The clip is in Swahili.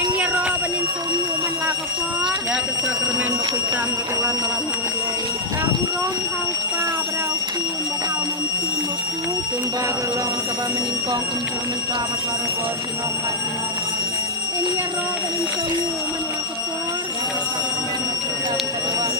Enya ro banin sumu man la kapor. Ya ke sakramen makuitam ke kawan malam holiday. Burom hau pa brau kun mo hau man kun mo ku. Tumba rolong kaba meningkong kumsa menta para kor sinom mat sinom. Enya ro banin sumu man la kapor. Ya ke sakramen makuitam ke kawan